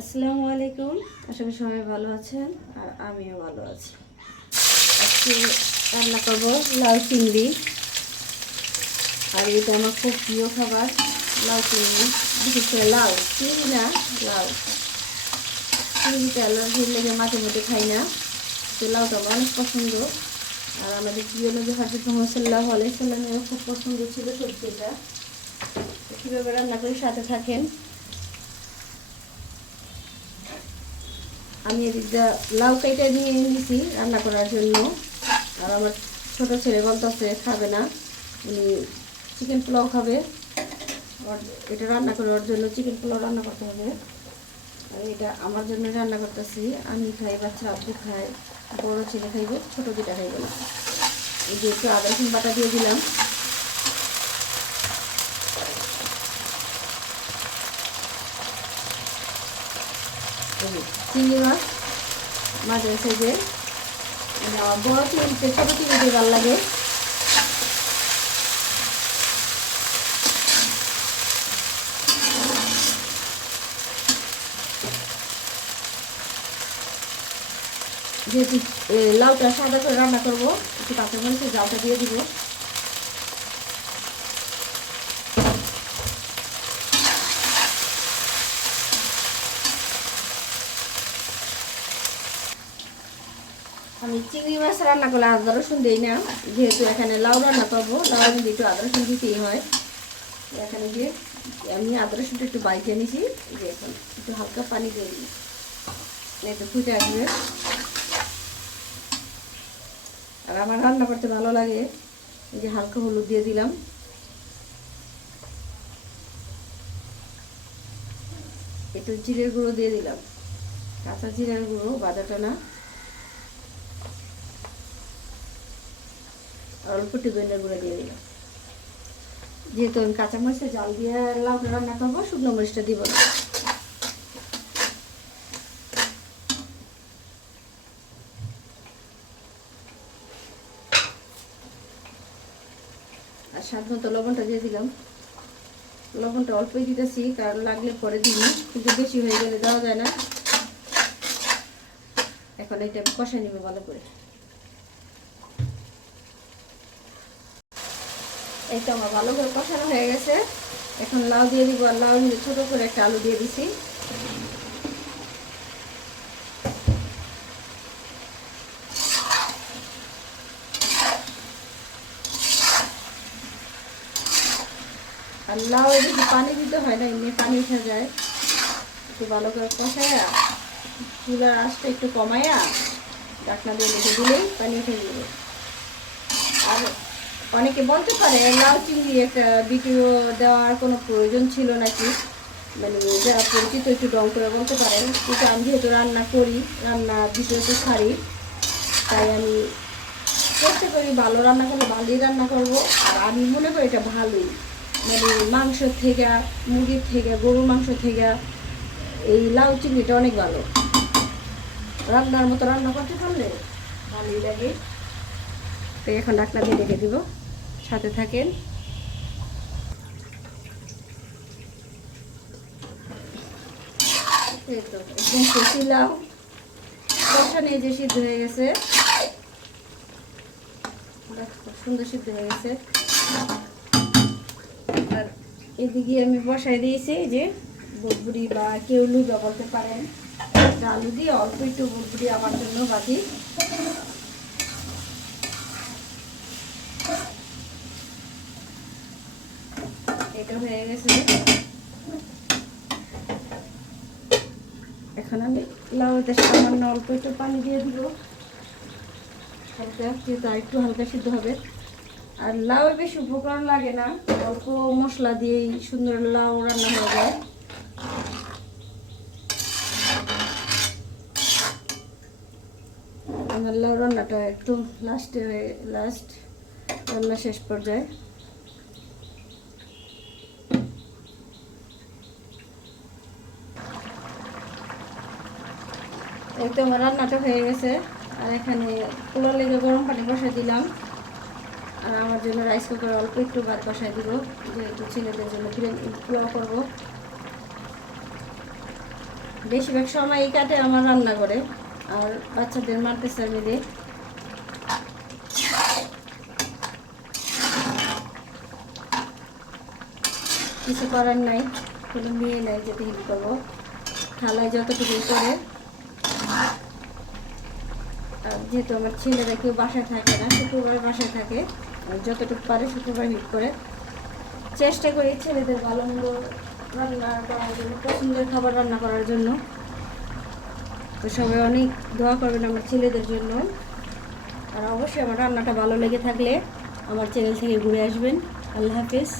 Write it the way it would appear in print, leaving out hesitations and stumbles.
আসসালামু আলাইকুম। আশা করি সবাই ভালো আছেন আর আমিও ভালো আছি। আজকে রান্না করব লাউ চিংড়ি। আর এটা আমার খুব প্রিয় খাবার, লাউ চিংড়ি। বিশেষ করে লাউ চিংড়ি না, লাউ চিংড়িটা অ্যালার্জির লেগে মাঝে মধ্যে খাই না, তো লাউটা আমার অনেক পছন্দ। আর আমাদের প্রিয় নবী হযরত মুহাম্মদ সাল্লাল্লাহু আলাইহি সাল্লামের খুব পছন্দ ছিল সবজিটা। কীভাবে রান্না করে সাথে থাকেন। আমি এদিকটা লাউ কেটে নিয়ে নিয়েছি রান্না করার জন্য। আর আমার ছোটো ছেলে বলতেছে খাবে না, উনি চিকেন পোলাও খাবে। এটা রান্না করার জন্য চিকেন পোলাও রান্না করতে হবে। আর এটা আমার জন্য রান্না করতেছি, আমি খাই, বাচ্চা আব্বু খায়, বড়ো ছেলে খাইবে, ছোটো দুটা খাইবে না। এই যে একটু আদা রসুন বাটা দিয়ে দিলাম। চিংড়ি মাছ মাঝে সাইজে, বড় চিংড়িতে ছোটো চিংড়িতে ভালো লাগে। যেহেতু লাউটা সাদা করে রান্না করবো, একটু কাঁচামরিচের জালটা দিয়ে দিব। আমি চিংড়ি মাছ রান্না করলে আদা রসুন দিই না, যেহেতু এখানে লাউ রান্না করবো, লাউ কিন্তু একটু আদা রসুন দিতেই হয়। এখানে যে আমি আদা রসুনটা একটু বাইকে নিয়েছি, যে এখন একটু হালকা পানি দিয়ে দিই, একটু ফুটে আসবে। আর আমার রান্না করতে ভালো লাগে, এই যে হালকা হলুদ দিয়ে দিলাম, একটু জিরের গুঁড়ো দিয়ে দিলাম, কাঁচা জিরের গুঁড়ো, বাদাটা না। আর অল্প একটু ধনিয়ার গুঁড়ো দিয়ে দিলাম। যেহেতু আমি কাঁচামরিচের জাল দিয়ে লাউটা রান্না করবো, শুকনো মরিচটা দিব না। আর স্বাদ মতো লবণটা দিয়ে দিলাম। লবণটা অল্পই দিতেছি, কারণ লাগলে পরে দিই, কিন্তু বেশি হয়ে গেলে দেওয়া যায় না। এখন এটা কষাই নিব ভালো করে। এই তো আমার ভালো করে কষানো হয়ে গেছে। এখন লাউ দিয়ে দিব। আর লাউ ছোটো করে একটা আলু দিয়ে দিছি। আর লাউ বেশি পানি দিতে হয় না, এমনি পানি উঠে যায়। একটু ভালো করে কষাইয়া চুলার আঁচটা একটু কমাইয়া ঢাকনা দিয়ে রেখে দিলেই পানি উঠে যাবে। আর অনেকে বলতে পারে লাউ চিংড়ি একটা ভিডিও দেওয়ার কোনো প্রয়োজন ছিল নাকি, মানে যারা পরিচিত একটু ডং করে বলতে পারেন। কিন্তু আমি যেহেতু রান্না করি, রান্না ভিডিওতে ছাড়ি, তাই আমি চেষ্টা করি ভালো রান্না করলে ভালোই রান্না করব। আর আমি মনে করি এটা ভালোই, মানে মাংসের থেকে, মুরগির থেকে, গরুর মাংস থেকে এই লাউ চিংড়িটা অনেক ভালো। রান্নার মতো রান্না করতে পারলে ভালোই লাগে। তো এখন ঢাকনা দিয়ে রেখে দিব, সাথে থাকেন। এই তো একদম কচি লাউ কষা নিয়ে যে সিদ্ধ হয়ে গেছে, খুব সুন্দর সিদ্ধ হয়ে গেছে। আর এদিকে আমি বসাই দিয়েছি যে বুটবুড়ি বা কেউ লুগা বলতে পারেন, আলু দিয়ে অল্প একটু বুটবুড়ি আমার জন্য বাকি। এটা হয়ে গেছে। এখন আমি লাউতে সামান্য অল্প একটু পানি দিয়ে দিব, হালকা, যেহেতু আর একটু হালকা সিদ্ধ হবে। আর লাউ বেশি উপকরণ লাগে না, অল্প মশলা দিয়েই সুন্দর লাউ রান্না হয়ে যায়। আমার লাউ রান্নাটা একদম লাস্ট রান্না শেষ পর্যায়ে। এই তো আমার রান্নাটা হয়ে গেছে। আর এখানে পোলাও লেগে গরম পানি বসাই দিলাম। আর আমার জন্য রাইস কুকারে অল্প একটু ভাত বসাই দিব, যেহেতু ছেলেদের জন্য পোলাও করবো। বেশিরভাগ সময় এই কাটে আমার রান্না করে, আর বাচ্চাদের মাদ্রাসা মিলে কিছু করার নাই, কোনো মেয়ে নাই যেতে হেল্প করবো, খালায় যতটুকু করে। আর যেহেতু আমার ছেলেরা কেউ বাসায় থাকে না, শুক্রবার বাসায় থাকে, আর যতটুকু পারে শুক্রবার হেল্প করে। চেষ্টা করি ছেলেদের ভালো মন্দ রান্না করার জন্য, পছন্দের খাবার রান্না করার জন্য। তো সবাই অনেক দোয়া করবেন আমার ছেলেদের জন্য। আর অবশ্যই আমার রান্নাটা ভালো লেগে থাকলে আমার চ্যানেল থেকে ঘুরে আসবেন। আল্লাহ হাফেজ।